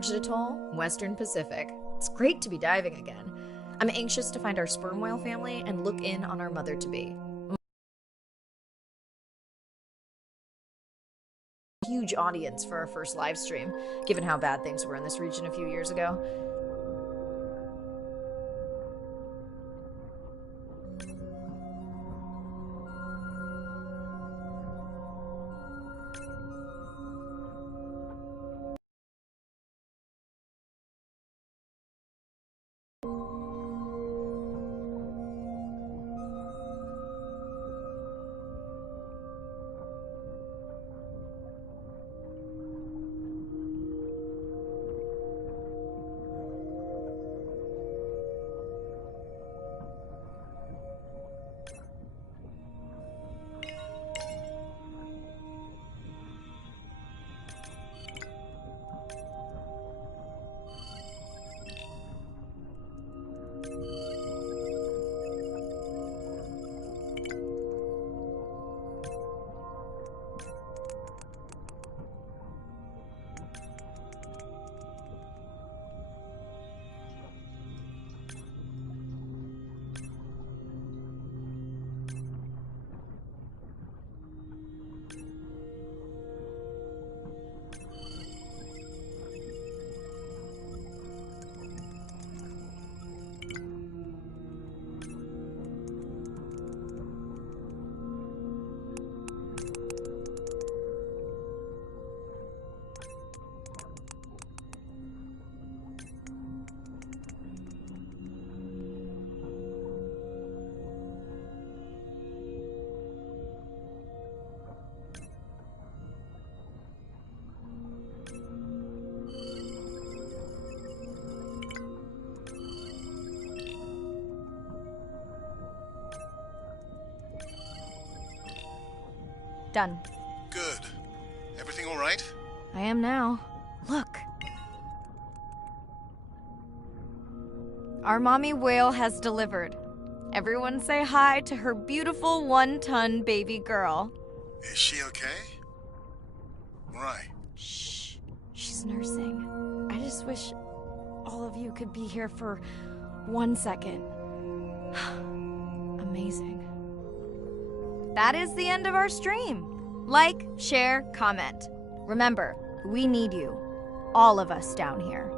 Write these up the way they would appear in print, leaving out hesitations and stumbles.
Atoll, Western Pacific. It's great to be diving again. I'm anxious to find our sperm whale family and look in on our mother-to-be. Huge audience for our first live stream, given how bad things were in this region a few years ago. Done. Good. Everything all right? I am now. Look. Our mommy whale has delivered. Everyone say hi to her beautiful 1-ton baby girl. Is she okay? Right. Shh. She's nursing. I just wish all of you could be here for 1 second. Amazing. That is the end of our stream. Like, share, comment. Remember, we need you. All of us down here.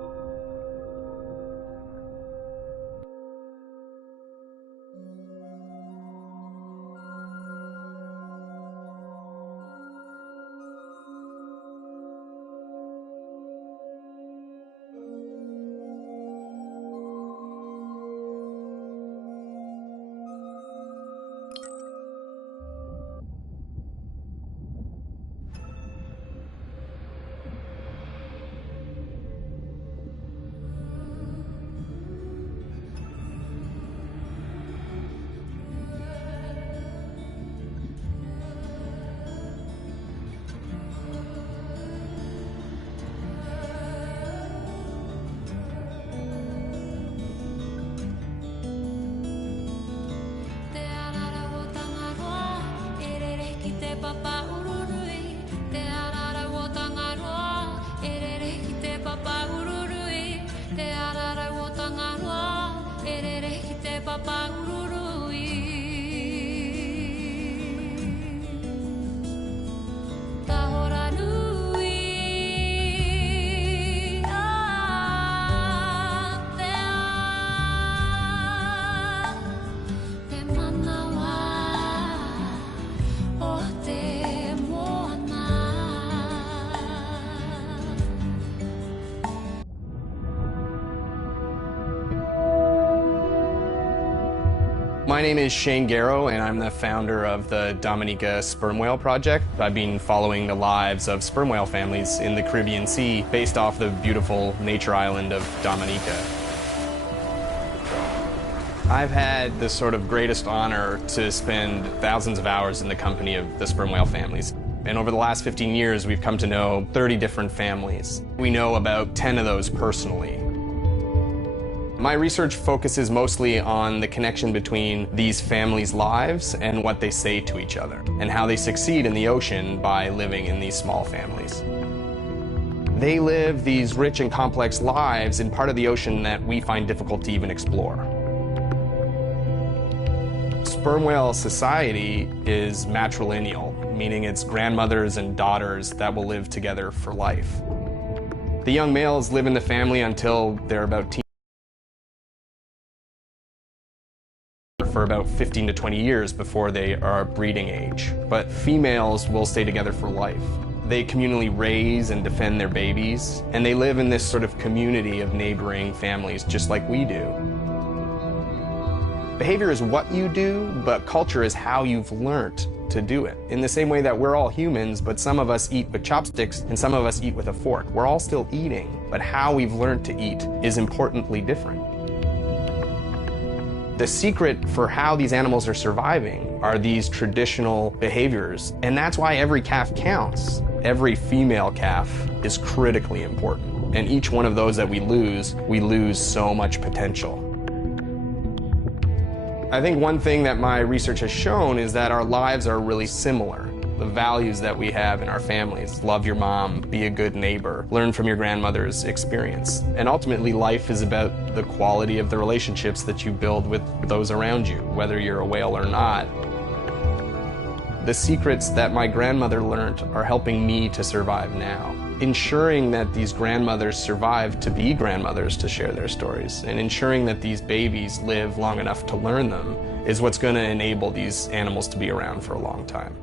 My name is Shane Garrow, and I'm the founder of the Dominica Sperm Whale Project. I've been following the lives of sperm whale families in the Caribbean Sea based off the beautiful nature island of Dominica. I've had the sort of greatest honor to spend thousands of hours in the company of the sperm whale families. And over the last 15 years, we've come to know 30 different families. We know about 10 of those personally. My research focuses mostly on the connection between these families' lives and what they say to each other, and how they succeed in the ocean by living in these small families. They live these rich and complex lives in part of the ocean that we find difficult to even explore. Sperm whale society is matrilineal, meaning it's grandmothers and daughters that will live together for life. The young males live in the family until they're about for about 15 to 20 years before they are breeding age. But females will stay together for life. They communally raise and defend their babies, and they live in this sort of community of neighboring families just like we do. Behavior is what you do, but culture is how you've learned to do it. In the same way that we're all humans, but some of us eat with chopsticks and some of us eat with a fork. We're all still eating, but how we've learned to eat is importantly different. The secret for how these animals are surviving are these traditional behaviors, and that's why every calf counts. Every female calf is critically important, and each one of those that we lose so much potential. I think one thing that my research has shown is that our lives are really similar. The values that we have in our families, love your mom, be a good neighbor, learn from your grandmother's experience. And ultimately, life is about the quality of the relationships that you build with those around you, whether you're a whale or not. The secrets that my grandmother learned are helping me to survive now. Ensuring that these grandmothers survive to be grandmothers to share their stories, and ensuring that these babies live long enough to learn them is what's going to enable these animals to be around for a long time.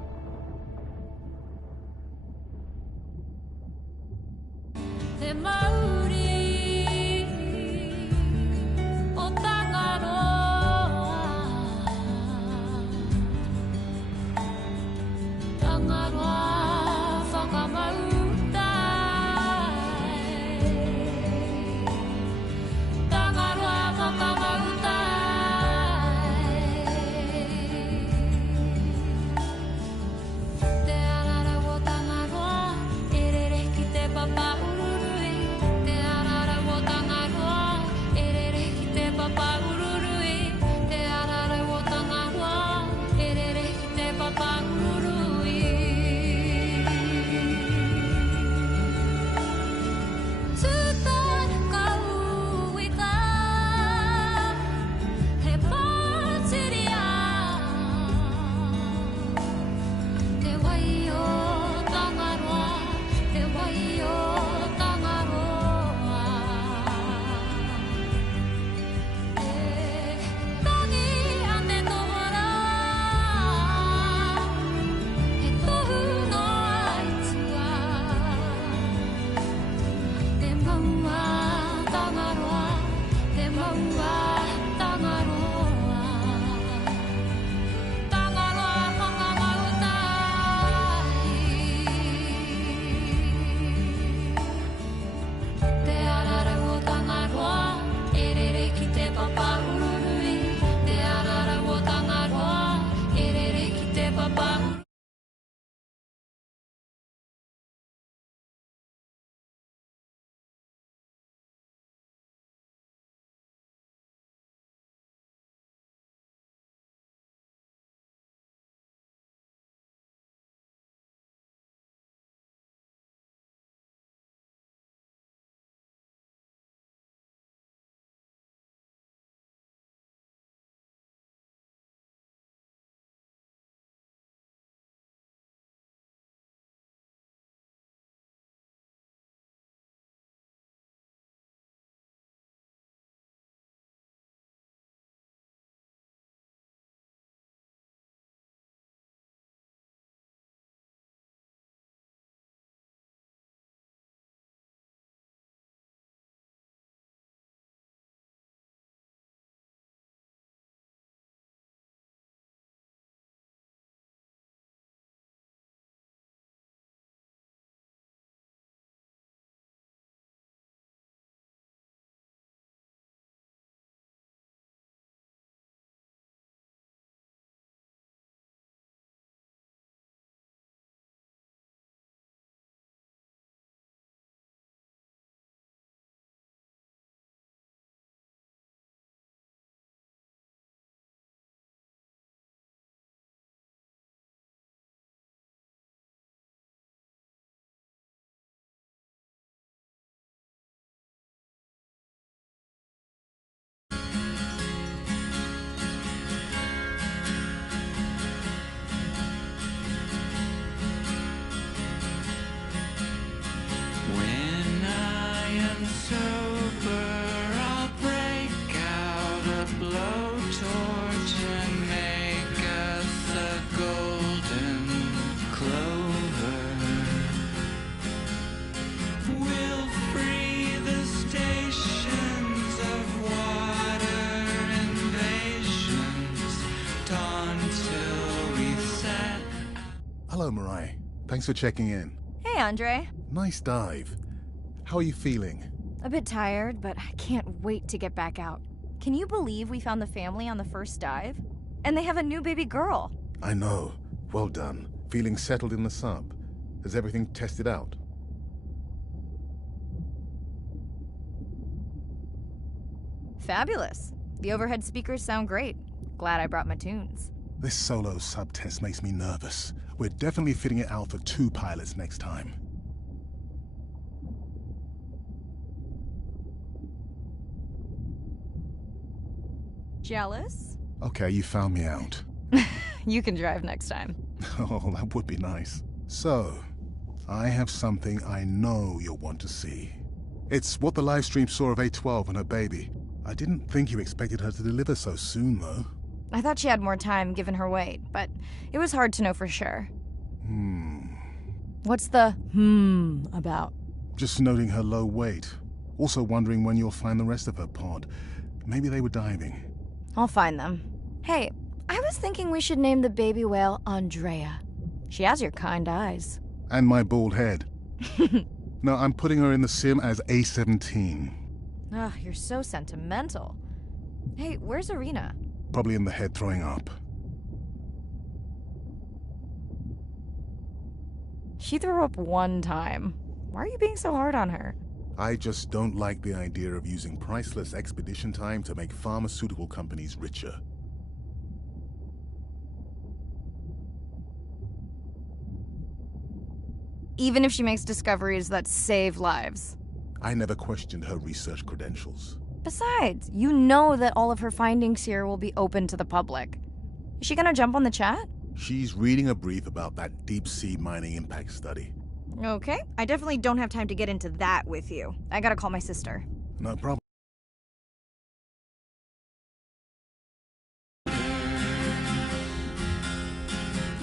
Thanks for checking in. Hey, Andre. Nice dive. How are you feeling? A bit tired, but I can't wait to get back out. Can you believe we found the family on the first dive? And they have a new baby girl. I know. Well done. Feeling settled in the sub. Has everything tested out? Fabulous. The overhead speakers sound great. Glad I brought my tunes. This solo sub test makes me nervous. We're definitely fitting it out for 2 pilots next time. Jealous? Okay, you found me out. You can drive next time. Oh, that would be nice. So, I have something I know you'll want to see. It's what the live stream saw of A12 and her baby. I didn't think you expected her to deliver so soon, though. I thought she had more time given her weight, but it was hard to know for sure. What's the about? Just noting her low weight. Also wondering when you'll find the rest of her pod. Maybe they were diving. I'll find them. Hey, I was thinking we should name the baby whale Andrea. She has your kind eyes. And my bald head. No, I'm putting her in the sim as A17. Ugh, you're so sentimental. Hey, where's Arena? Probably in the head throwing up. She threw up one time. Why are you being so hard on her? I just don't like the idea of using priceless expedition time to make pharmaceutical companies richer. Even if she makes discoveries that save lives. I never questioned her research credentials. Besides, you know that all of her findings here will be open to the public. Is she gonna jump on the chat? She's reading a brief about that deep-sea mining impact study. Okay, I definitely don't have time to get into that with you. I gotta call my sister. No problem.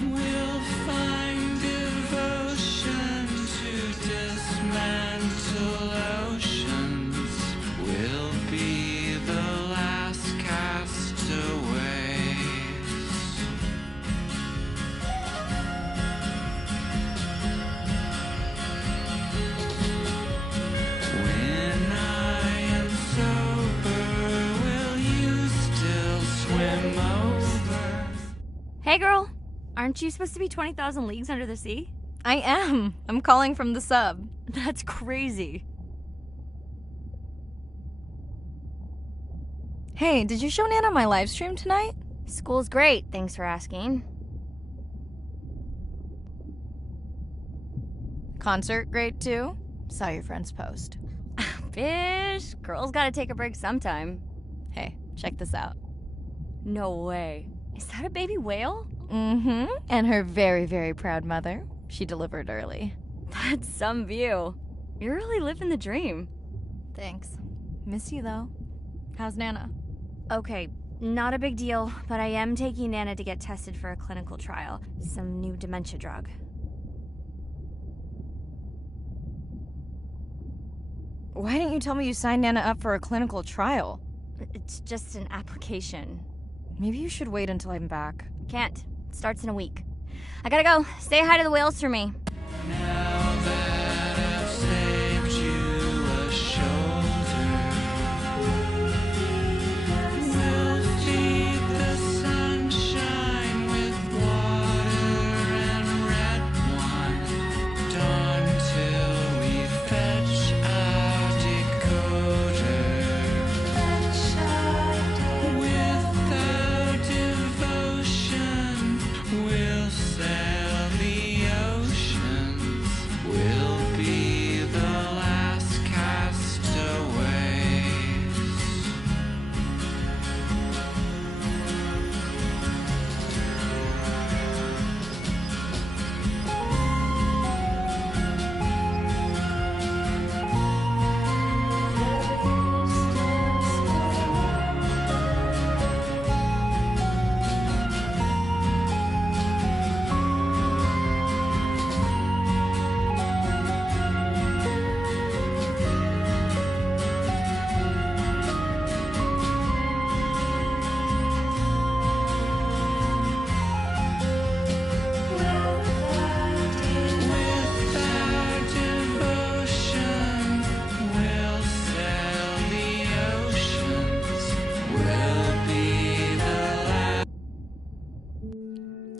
We'll find devotion to dismantle oceans. We'll be the last castaways. When I am sober, will you still swim over? Hey girl, aren't you supposed to be 20,000 leagues under the sea? I am. I'm calling from the sub. That's crazy. Hey, did you show Nana my live stream tonight? School's great, thanks for asking. Concert great too? Saw your friend's post. Bish, girls gotta take a break sometime. Hey, check this out. No way. Is that a baby whale? Mm-hmm. And her very, very proud mother. She delivered early. That's some view. You're really living the dream. Thanks. Miss you though. How's Nana? Okay, not a big deal, but I am taking Nana to get tested for a clinical trial. Some new dementia drug. Why didn't you tell me you signed Nana up for a clinical trial? It's just an application. Maybe you should wait until I'm back. Can't. It starts in a week. I gotta go. Say hi to the whales for me. Now that I've saved you a shoulder, we'll feed the sunshine with water and red wine. Dawn till we fetch our decoder. With our devotion, we'll sail the ocean.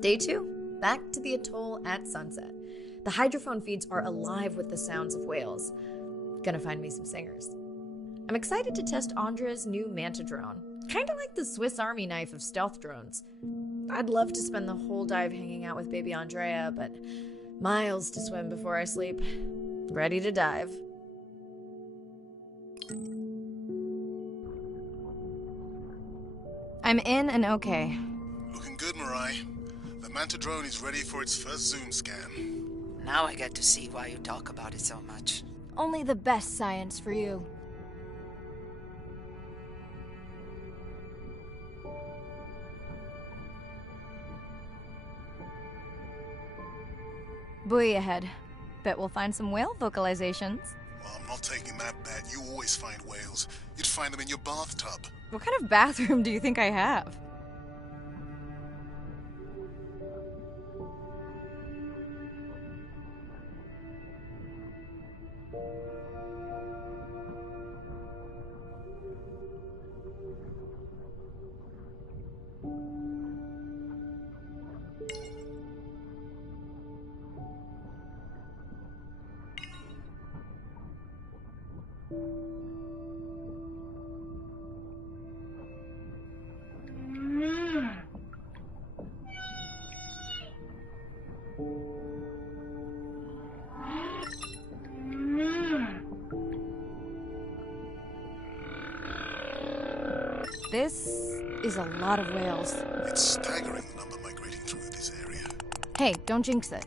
Day 2, back to the atoll at sunset. The hydrophone feeds are alive with the sounds of whales. Gonna find me some singers. I'm excited to test Andrea's new Manta drone. Kinda like the Swiss Army knife of stealth drones. I'd love to spend the whole dive hanging out with baby Andrea, but miles to swim before I sleep. Ready to dive. I'm in and okay. Looking good, Mirai. The Manta drone is ready for its first zoom scan. Now I get to see why you talk about it so much. Only the best science for you. Buoy ahead. Bet we'll find some whale vocalizations. Well, I'm not taking that bet. You always find whales. You'd find them in your bathtub. What kind of bathroom do you think I have? This is a lot of whales. It's staggering the number migrating through this area. Hey, don't jinx it.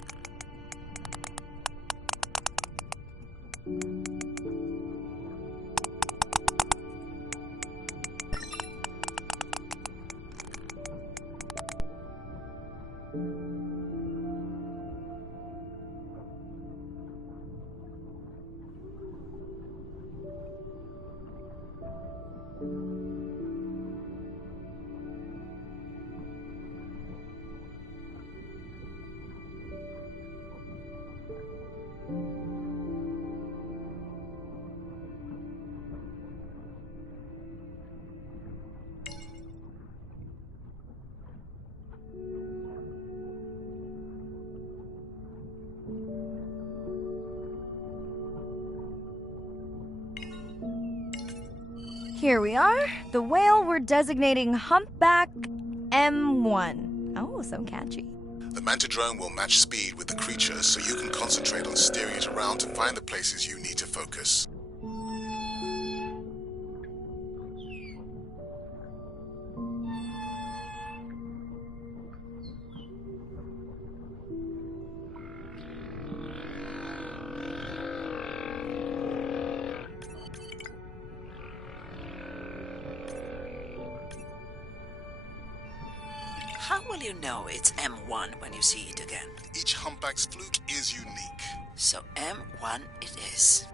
Here we are. The whale we're designating Humpback M1. Oh, so catchy. The Manta drone will match speed with the creature so you can concentrate on steering it around to find the places you need to focus. How will you know it's M1 when you see it again? Each humpback's fluke is unique. So M1 it is.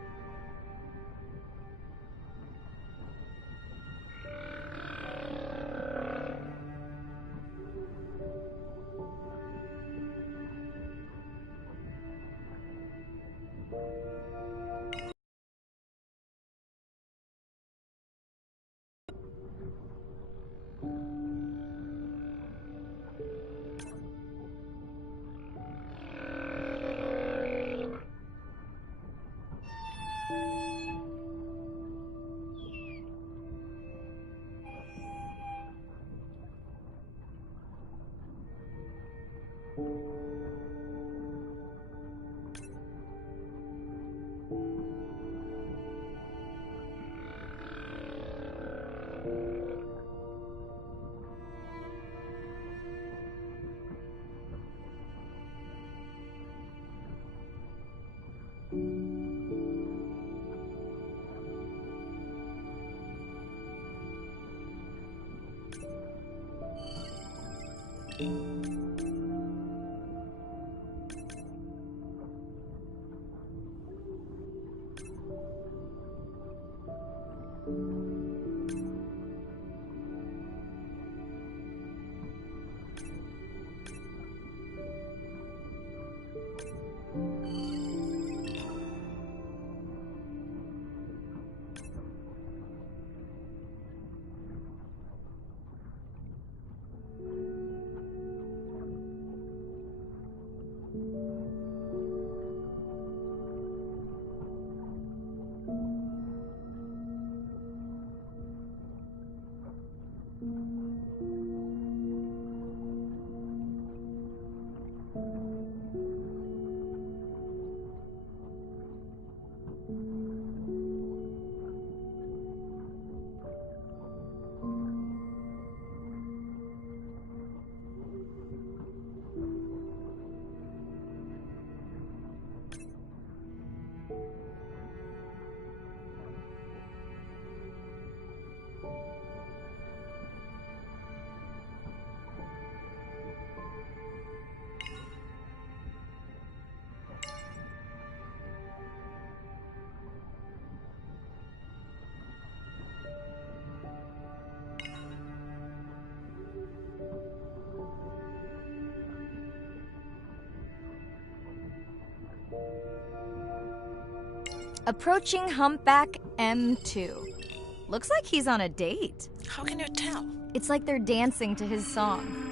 Approaching humpback M2. Looks like he's on a date. How can you tell? It's like they're dancing to his song.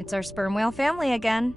It's our sperm whale family again.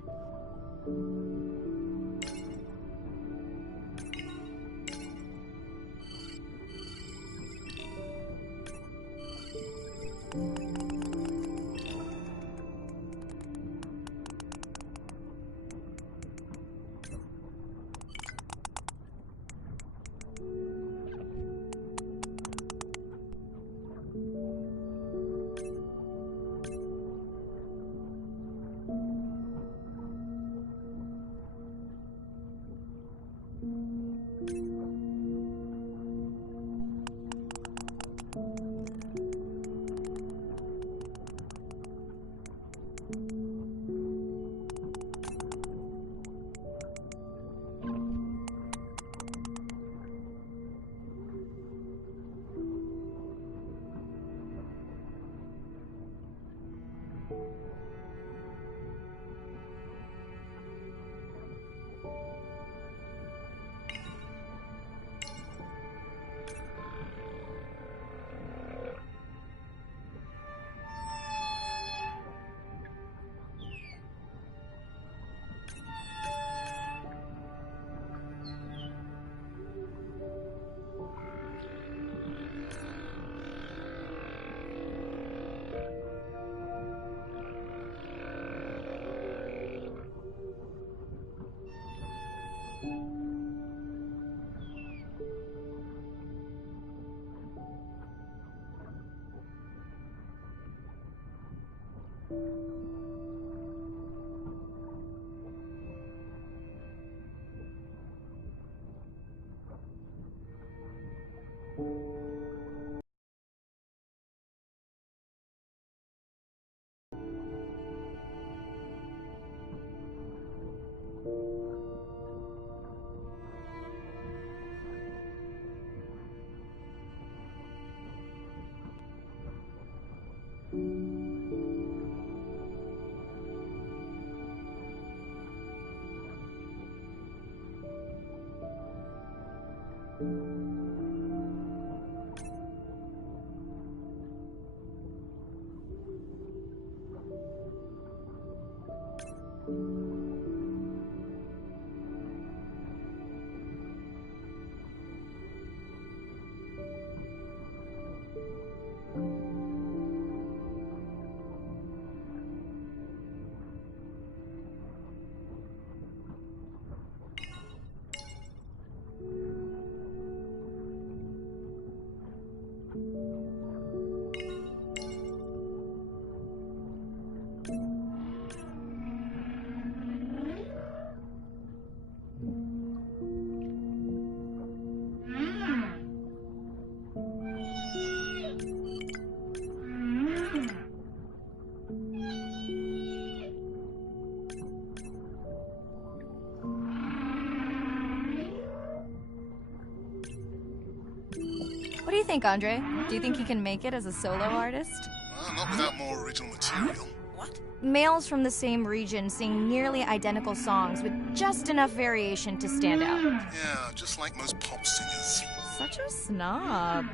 What do you think, Andre? Do you think he can make it as a solo artist? Not without more original material. What? Males from the same region sing nearly identical songs with just enough variation to stand out. Yeah, just like most pop singers. Such a snob.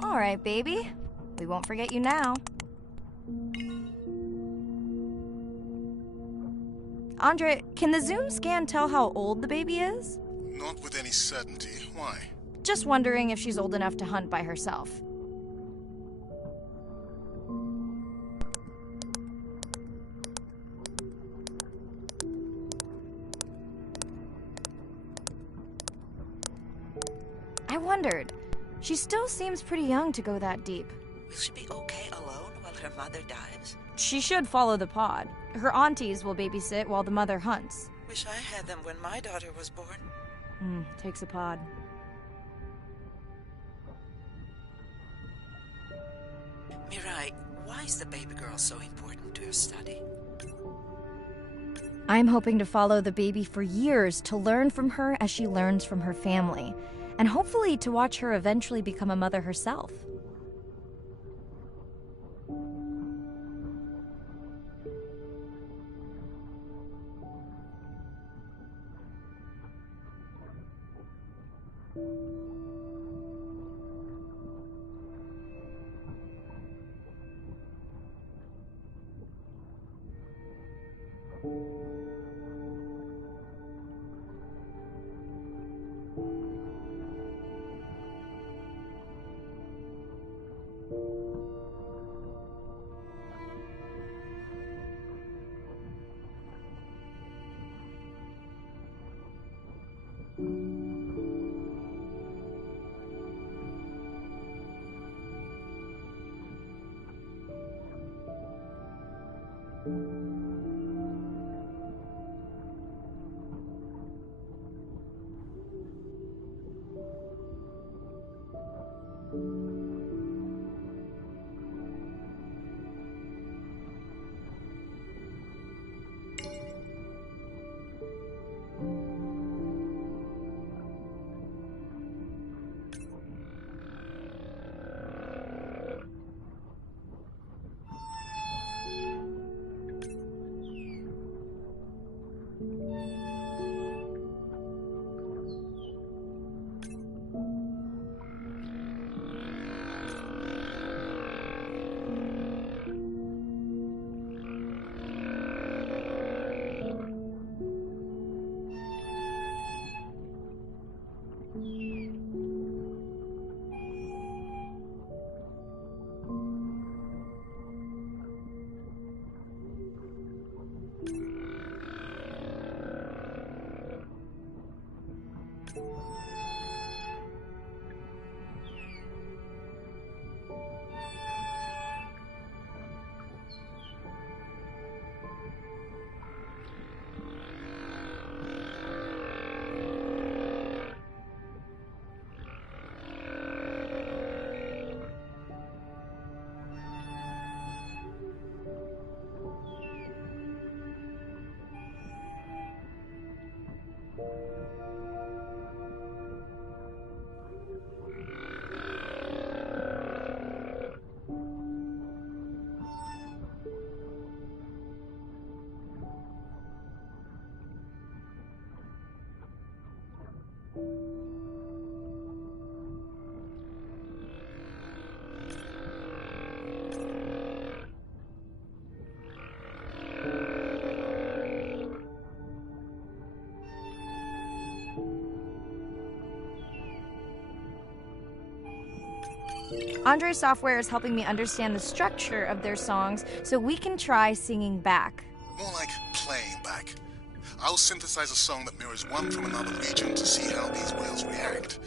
All right, baby. We won't forget you now. Andre, can the Zoom scan tell how old the baby is? Not with any certainty. Why? Just wondering if she's old enough to hunt by herself. I wondered. She still seems pretty young to go that deep. Will she be okay alone while her mother dives? She should follow the pod. Her aunties will babysit while the mother hunts. Wish I had them when my daughter was born. Takes a pod. Mirai, why is the baby girl so important to your study? I'm hoping to follow the baby for years to learn from her as she learns from her family, and hopefully to watch her eventually become a mother herself. Andre's software is helping me understand the structure of their songs so we can try singing back. More like playing back. I'll synthesize a song that mirrors one from another region to see how these whales react.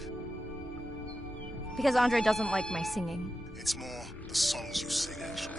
Because Andre doesn't like my singing. It's more the songs you sing, actually.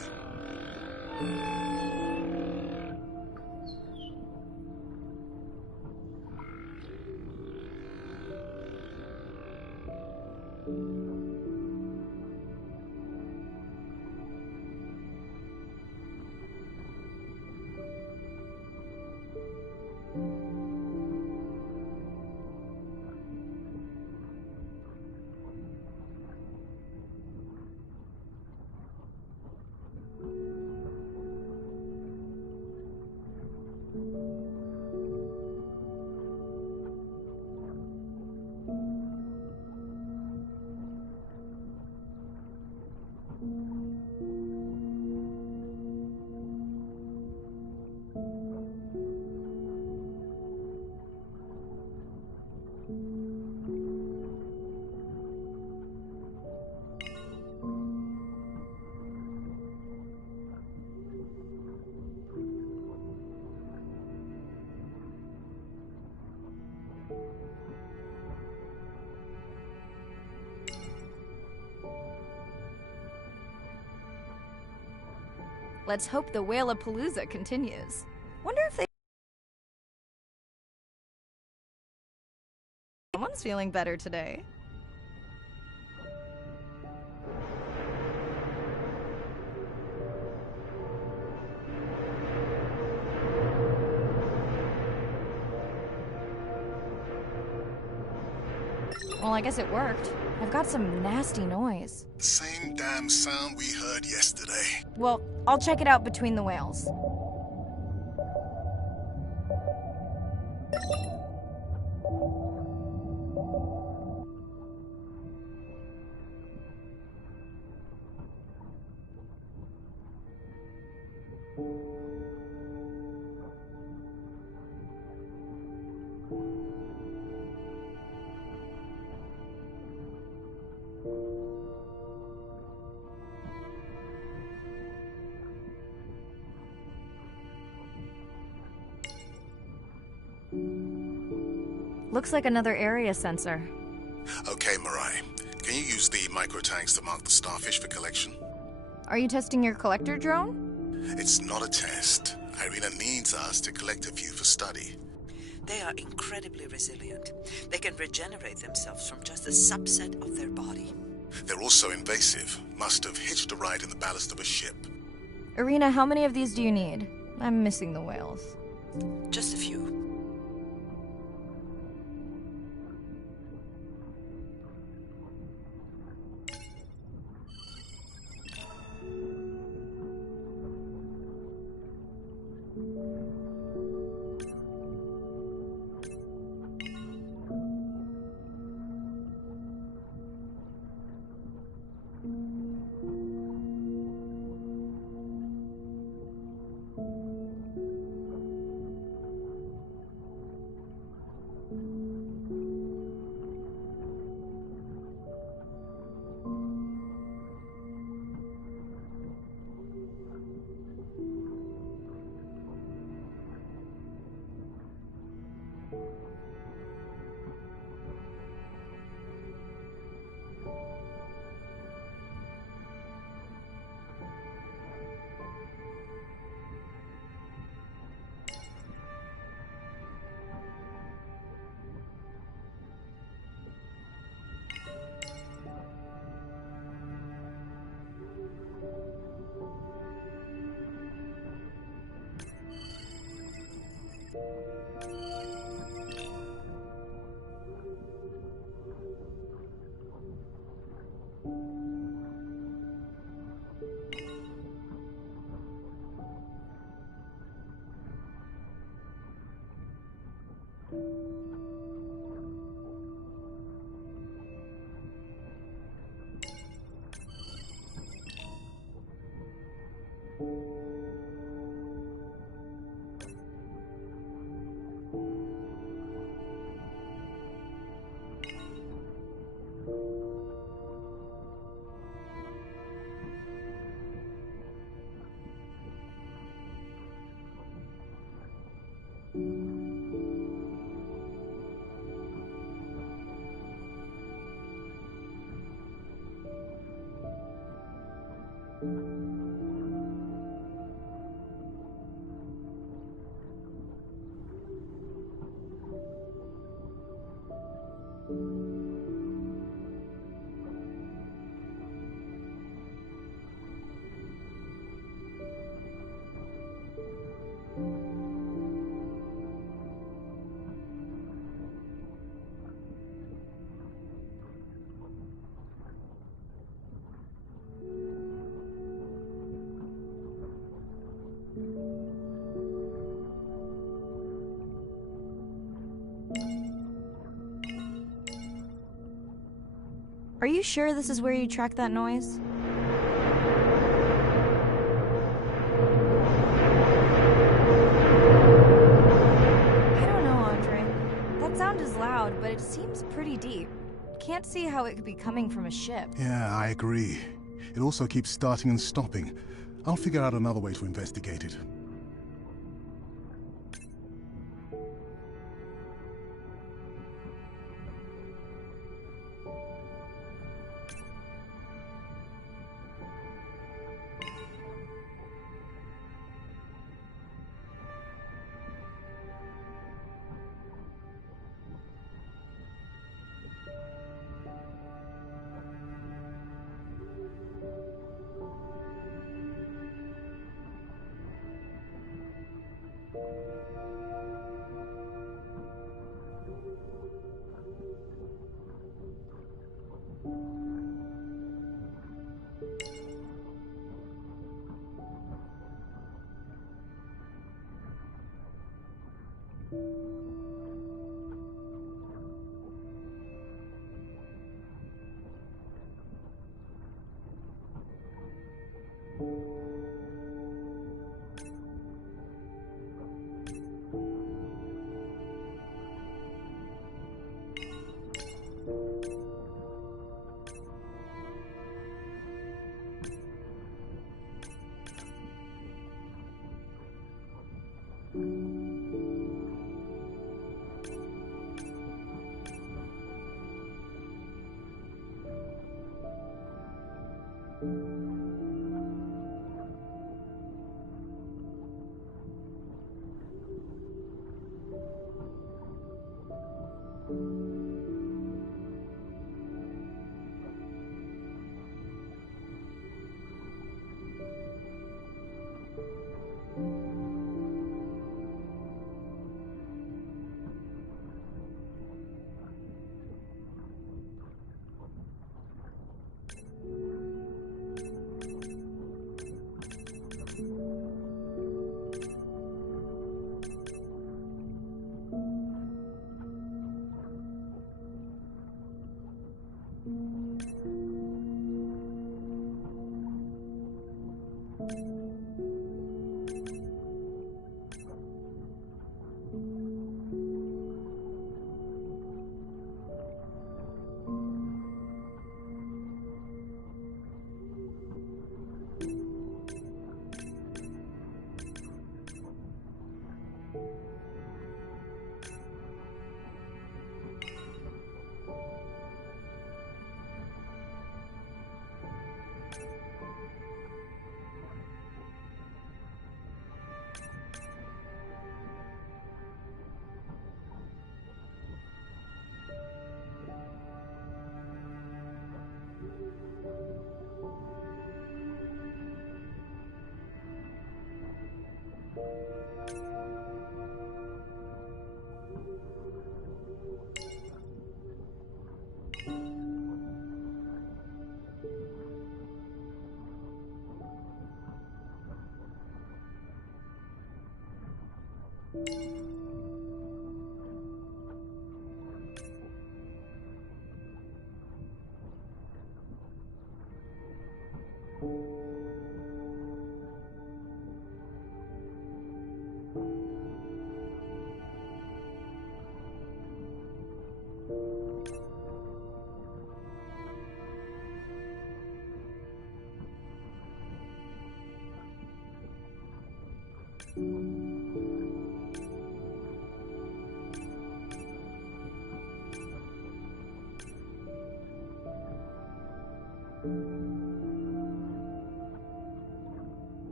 Let's hope the Whale-a-Palooza continues. Wonder if someone's feeling better today. Well, I guess it worked. I've got some nasty noise. The same damn sound we heard yesterday. Well, I'll check it out between the whales. Looks like another area sensor. Okay, Mirai. Can you use the micro-tanks to mark the starfish for collection? Are you testing your collector drone? It's not a test. Irina needs us to collect a few for study. They are incredibly resilient. They can regenerate themselves from just a subset of their body. They're also invasive. Must have hitched a ride in the ballast of a ship. Irina, how many of these do you need? I'm missing the whales. Just a few. Are you sure this is where you tracked that noise? I don't know, Andre. That sound is loud, but it seems pretty deep. Can't see how it could be coming from a ship. Yeah, I agree. It also keeps starting and stopping. I'll figure out another way to investigate it.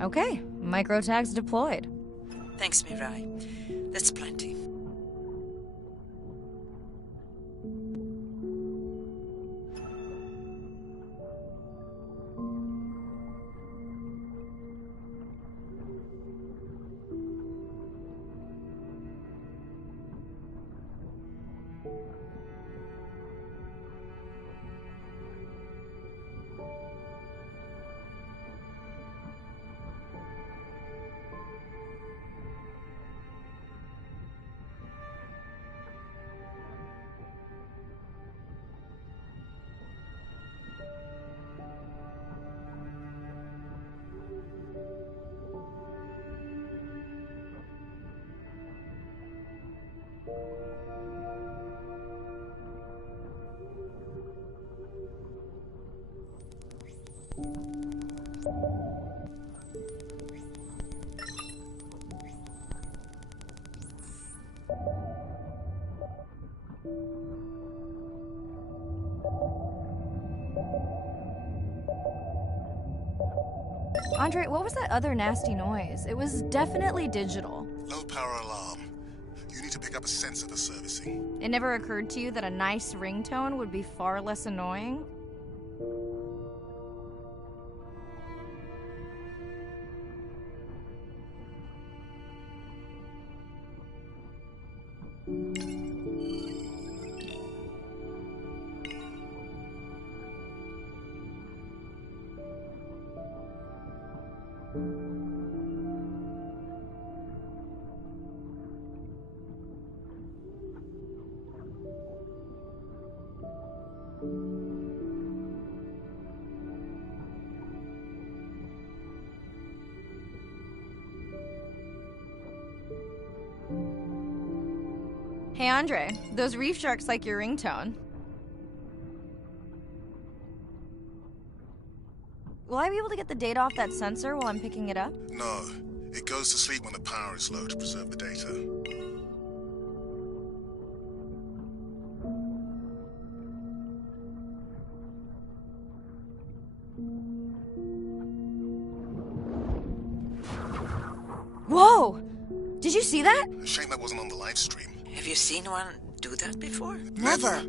Okay, micro tags deployed. Thanks, Mirai. That's plenty. Andre, what was that other nasty noise? It was definitely digital. Low power alarm. You need to pick up a sensor for servicing. It never occurred to you that a nice ringtone would be far less annoying? Hey Andre, those reef sharks like your ringtone. Will I be able to get the data off that sensor while I'm picking it up? No. It goes to sleep when the power is low to preserve the data. Whoa! Did you see that? Shame that wasn't on the live stream. Have you seen one do that before? Never.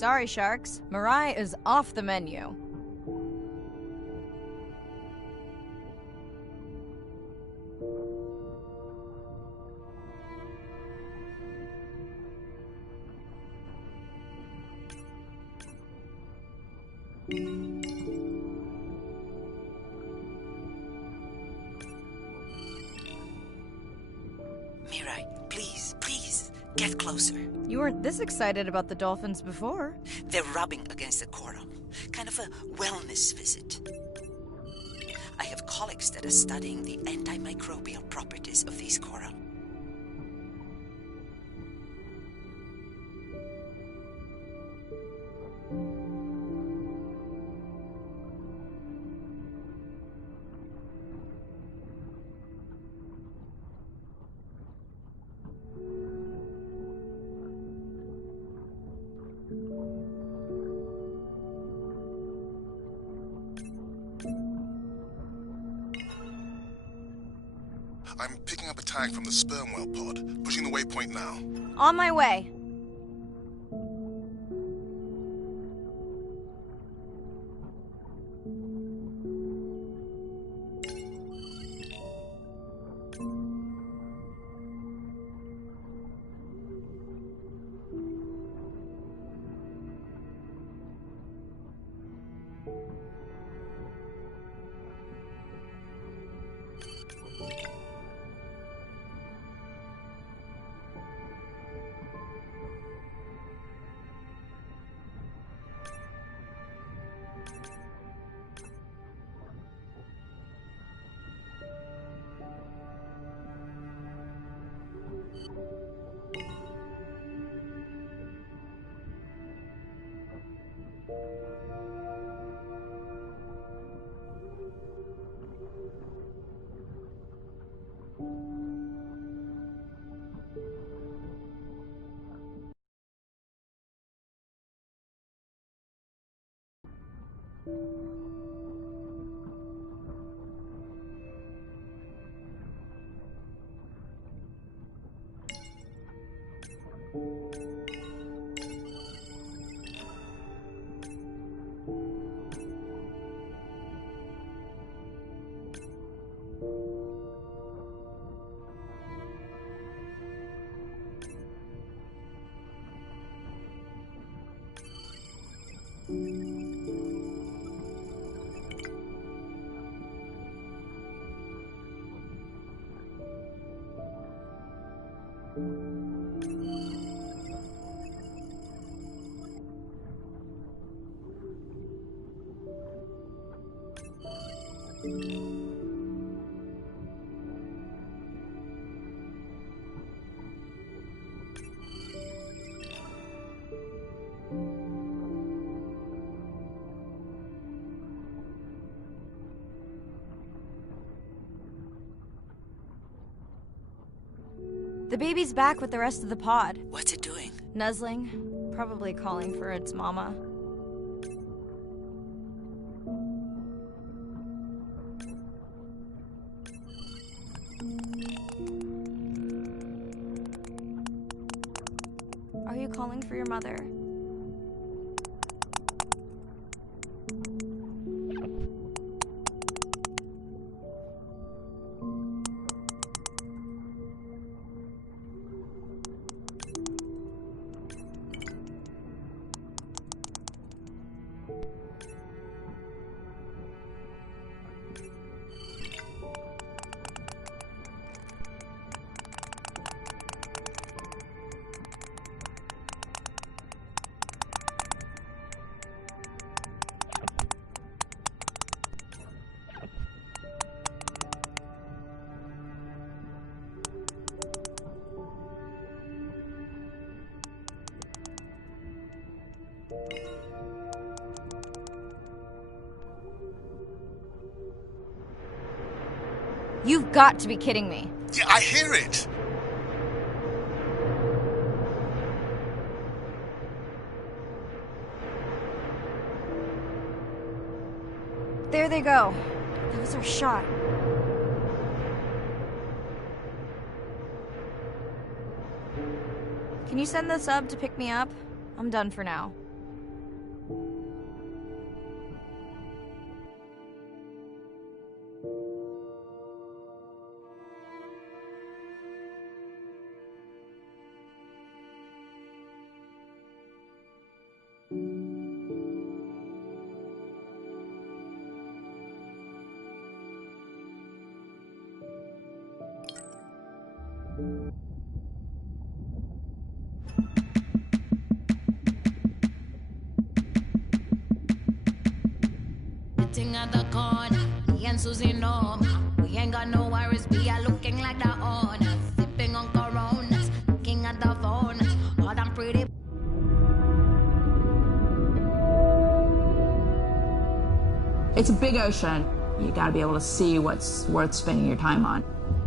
Sorry, sharks. Mirai is off the menu. Mirai, please, please, get closer. You weren't this excited about the dolphins before. They're rubbing against the coral. Kind of a wellness visit. I have colleagues that are studying the antimicrobial properties of these coral. I'm picking up a tag from the sperm whale pod, pushing the waypoint now. On my way. The baby's back with the rest of the pod. What's it doing? Nuzzling, probably calling for its mama. Are you calling for your mother? You've got to be kidding me. Yeah, I hear it! There they go. That was our shot. Can you send the sub to pick me up? I'm done for now. Sitting at the corner, me and Susie know we ain't got no worries. We are looking like the owners, sipping on Coronas, looking at the phone. All them pretty. It's a big ocean. You gotta be able to see what's worth spending your time on.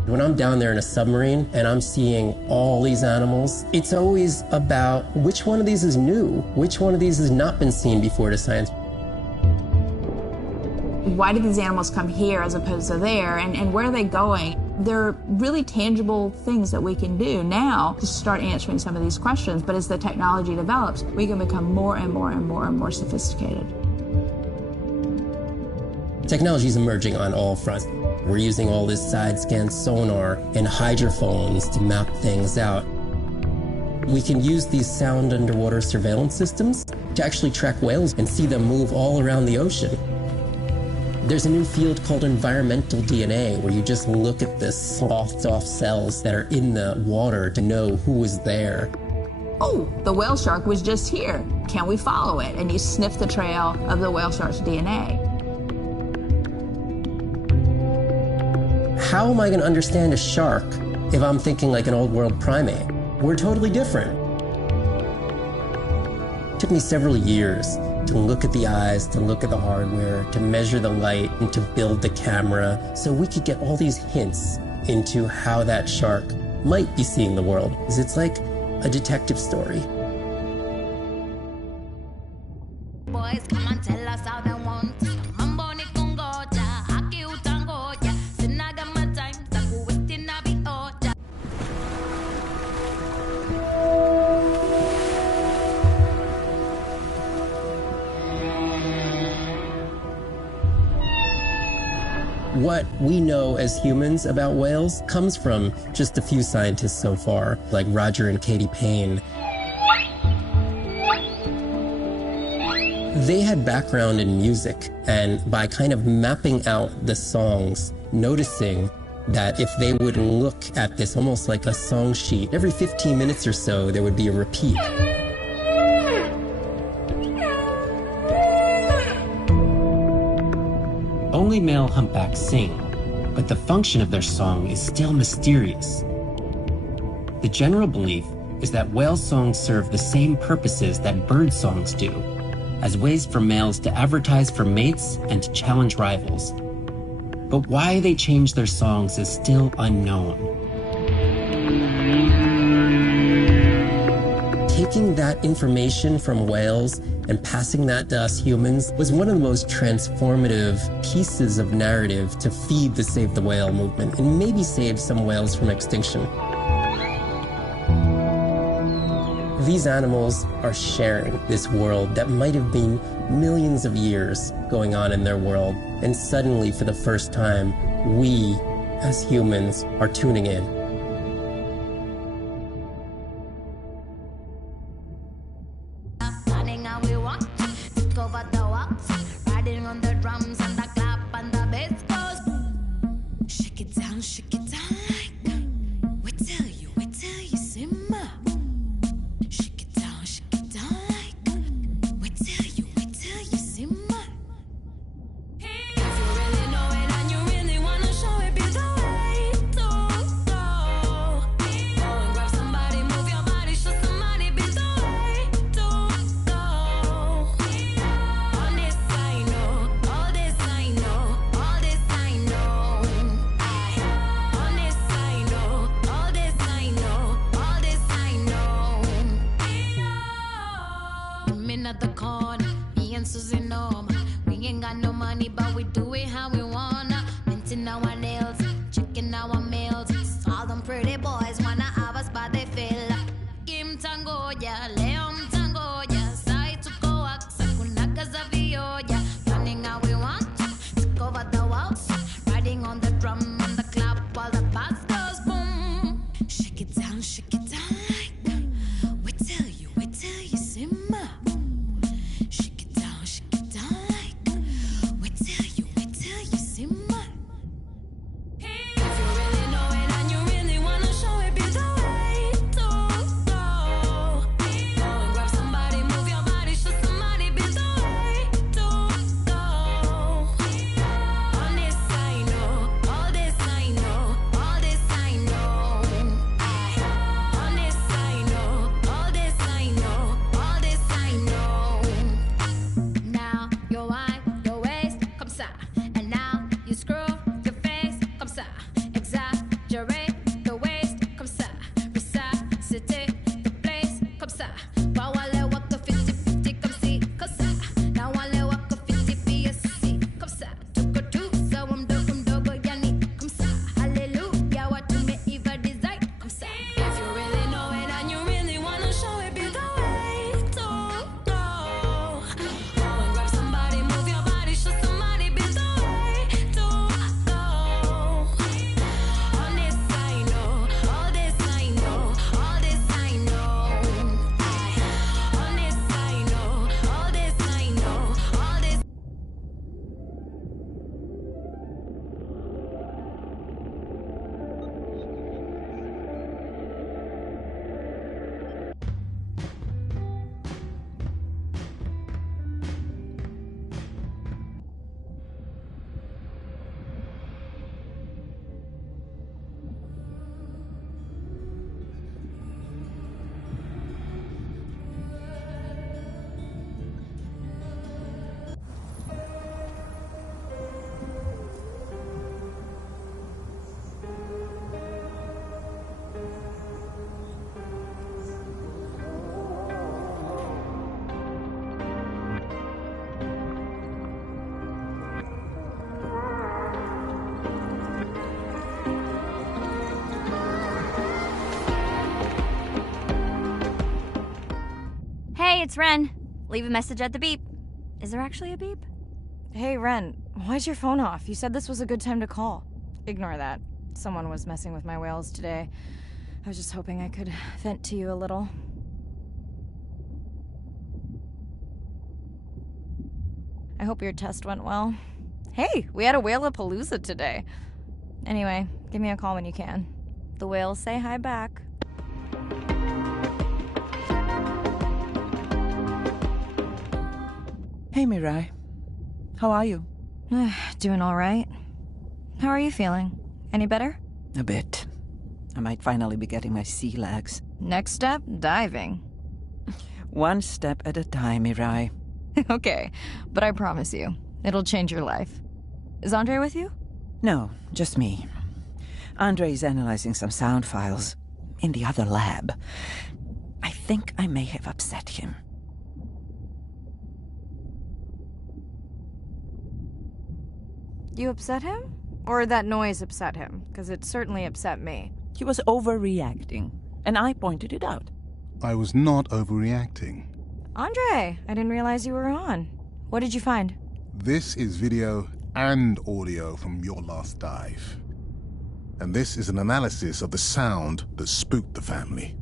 When I'm down there in a submarine and I'm seeing all these animals, it's always about which one of these is new, which one of these has not been seen before to science. Why did these animals come here as opposed to there, and where are they going? There are really tangible things that we can do now to start answering some of these questions, but as the technology develops, we can become more and more and more and more sophisticated. Technology is emerging on all fronts. We're using all this side-scan sonar and hydrophones to map things out. We can use these sound underwater surveillance systems to actually track whales and see them move all around the ocean. There's a new field called environmental DNA, where you just look at the sloughed off cells that are in the water to know who is there. Oh, the whale shark was just here. Can we follow it? And you sniff the trail of the whale shark's DNA. How am I going to understand a shark if I'm thinking like an old world primate? We're totally different. It took me several years to look at the eyes, to look at the hardware, to measure the light, and to build the camera so we could get all these hints into how that shark might be seeing the world. Because it's like a detective story. Boys, come and tell us how they want. Mambo ni kungoja, haki utangoja. Sinaga matime, taku waiting na bi oja. What we know as humans about whales comes from just a few scientists so far, like Roger and Katie Payne. They had background in music, and by kind of mapping out the songs, noticing that if they would look at this almost like a song sheet, every 15 minutes or so there would be a repeat. Only male humpbacks sing, but the function of their song is still mysterious. The general belief is that whale songs serve the same purposes that bird songs do, as ways for males to advertise for mates and to challenge rivals. But why they change their songs is still unknown. Taking that information from whales and passing that to us humans was one of the most transformative pieces of narrative to feed the Save the Whale movement and maybe save some whales from extinction. These animals are sharing this world that might have been millions of years going on in their world, and suddenly, for the first time, we, as humans, are tuning in. Planning how we want, take over the walks, riding on the drums and the clap and the bass goes. Shake it down like we tell you, simmer. Shake it down like we tell you, simmer. If you really know it and you really wanna show it, be the way to go. it's Ren. Leave a message at the beep. Is there actually a beep? Hey, Ren, why's your phone off? You said this was a good time to call. Ignore that. Someone was messing with my whales today. I was just hoping I could vent to you a little. I hope your test went well. Hey, we had a whale-a-palooza today. Anyway, give me a call when you can. The whales say hi back. Hey, Mirai. How are you? Doing all right. How are you feeling? Any better? A bit. I might finally be getting my sea legs. Next step, diving. One step at a time, Mirai. Okay, but I promise you, it'll change your life. Is Andre with you? No, just me. Andre is analyzing some sound files in the other lab. I think I may have upset him. You upset him? Or that noise upset him? Because it certainly upset me. He was overreacting, and I pointed it out. I was not overreacting. Andre, I didn't realize you were on. What did you find? This is video and audio from your last dive. And this is an analysis of the sound that spooked the family.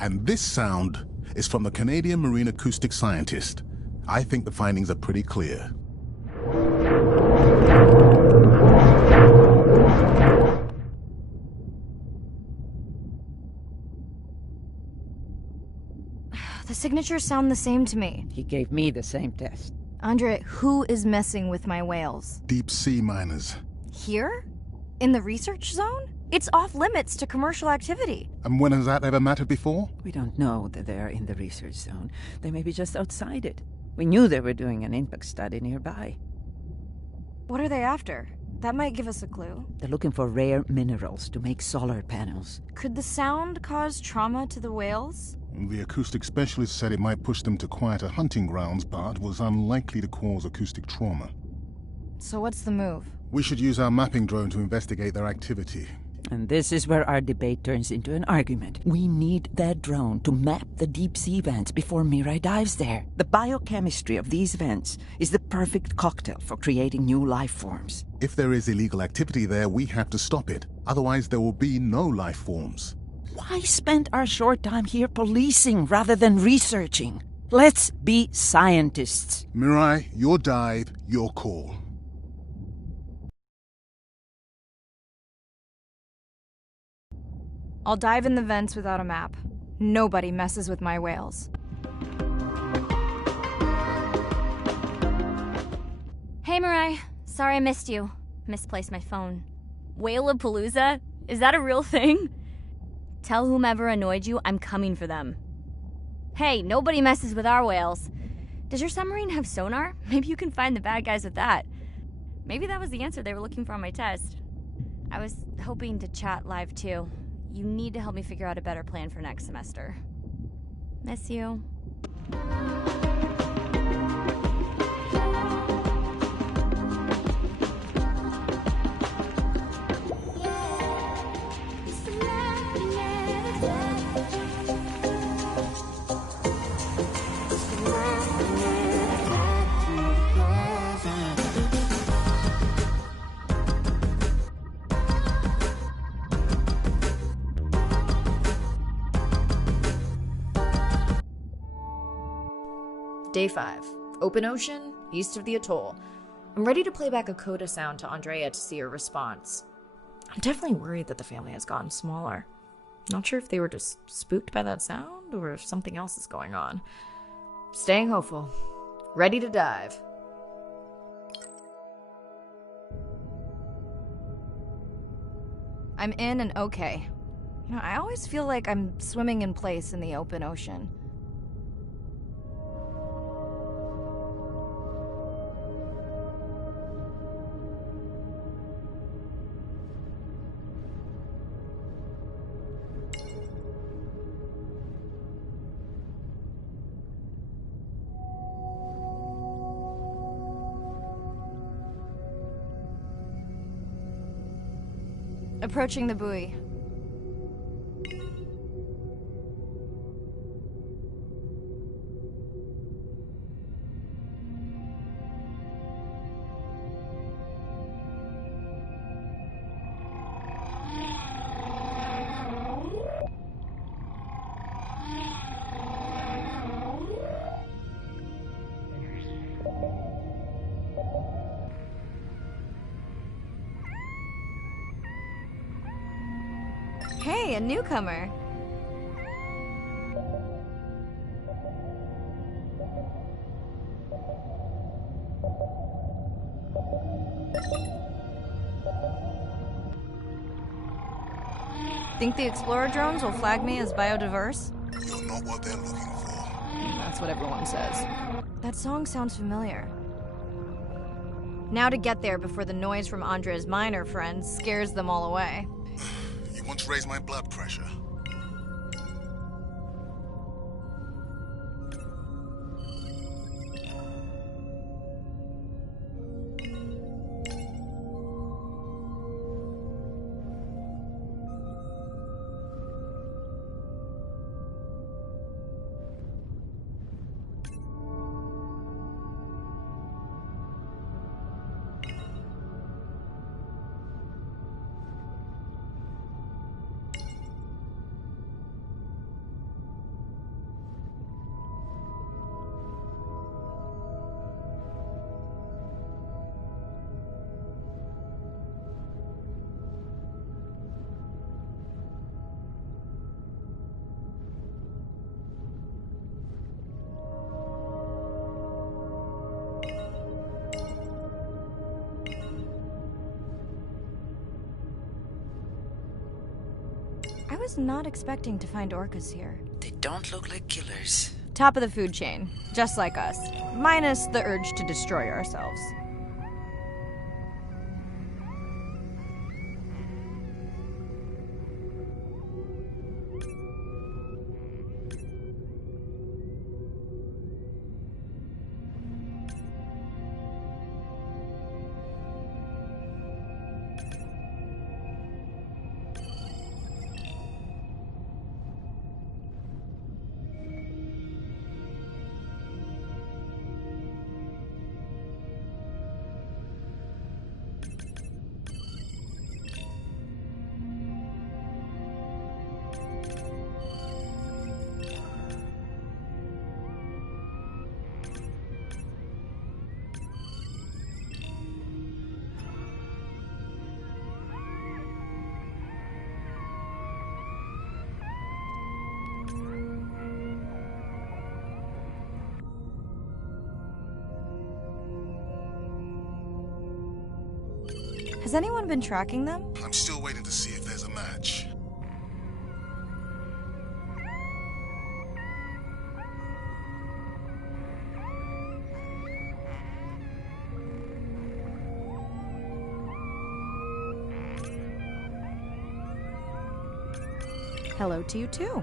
And this sound is from the Canadian marine acoustic scientist. I think the findings are pretty clear. The signatures sound the same to me. He gave me the same test. Andre, who is messing with my whales? Deep sea miners. Here? In the research zone? It's off limits to commercial activity. And when has that ever mattered before? We don't know that they are in the research zone. They may be just outside it. We knew they were doing an impact study nearby. What are they after? That might give us a clue. They're looking for rare minerals to make solar panels. Could the sound cause trauma to the whales? The acoustic specialist said it might push them to quieter hunting grounds, but was unlikely to cause acoustic trauma. So what's the move? We should use our mapping drone to investigate their activity. And this is where our debate turns into an argument. We need that drone to map the deep sea vents before Mirai dives there. The biochemistry of these vents is the perfect cocktail for creating new life forms. If there is illegal activity there, we have to stop it. Otherwise, there will be no life forms. Why spend our short time here policing rather than researching? Let's be scientists. Mirai, your dive, your call. I'll dive in the vents without a map. Nobody messes with my whales. Hey, Mirai. Sorry I missed you. Misplaced my phone. Whale-a-palooza? Is that a real thing? Tell whomever annoyed you I'm coming for them. Hey, nobody messes with our whales. Does your submarine have sonar? Maybe you can find the bad guys with that. Maybe that was the answer they were looking for on my test. I was hoping to chat live too. You need to help me figure out a better plan for next semester. Miss you. Day 5. Open ocean, east of the atoll. I'm ready to play back a coda sound to Andrea to see her response. I'm definitely worried that the family has gotten smaller. Not sure if they were just spooked by that sound or if something else is going on. Staying hopeful. Ready to dive. I'm in and okay. I always feel like I'm swimming in place in the open ocean. Approaching the buoy. Hey, a newcomer. Think the Explorer drones will flag me as biodiverse? You're not what they're looking for. That's what everyone says. That song sounds familiar. Now to get there before the noise from Andre's miner friends scares them all away. You want to raise my blood pressure? I was not expecting to find orcas here. They don't look like killers. Top of the food chain, just like us. Minus the urge to destroy ourselves. Has anyone been tracking them? I'm still waiting to see if there's a match. Hello to you too.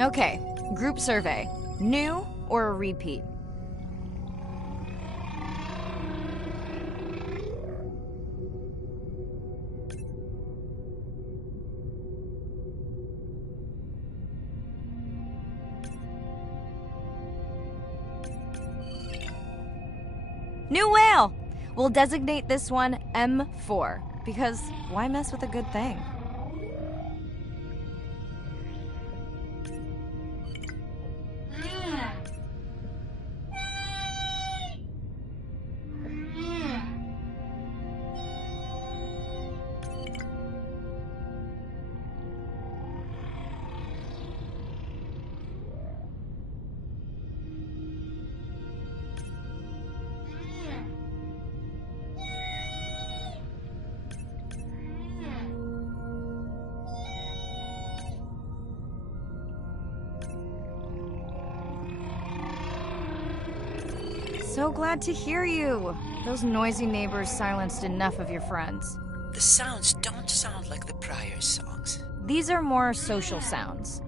Okay, group survey. New or a repeat? New whale! We'll designate this one M4, because why mess with a good thing? So glad to hear you. Those noisy neighbors silenced enough of your friends. The sounds don't sound like the prior songs. These are more social sounds.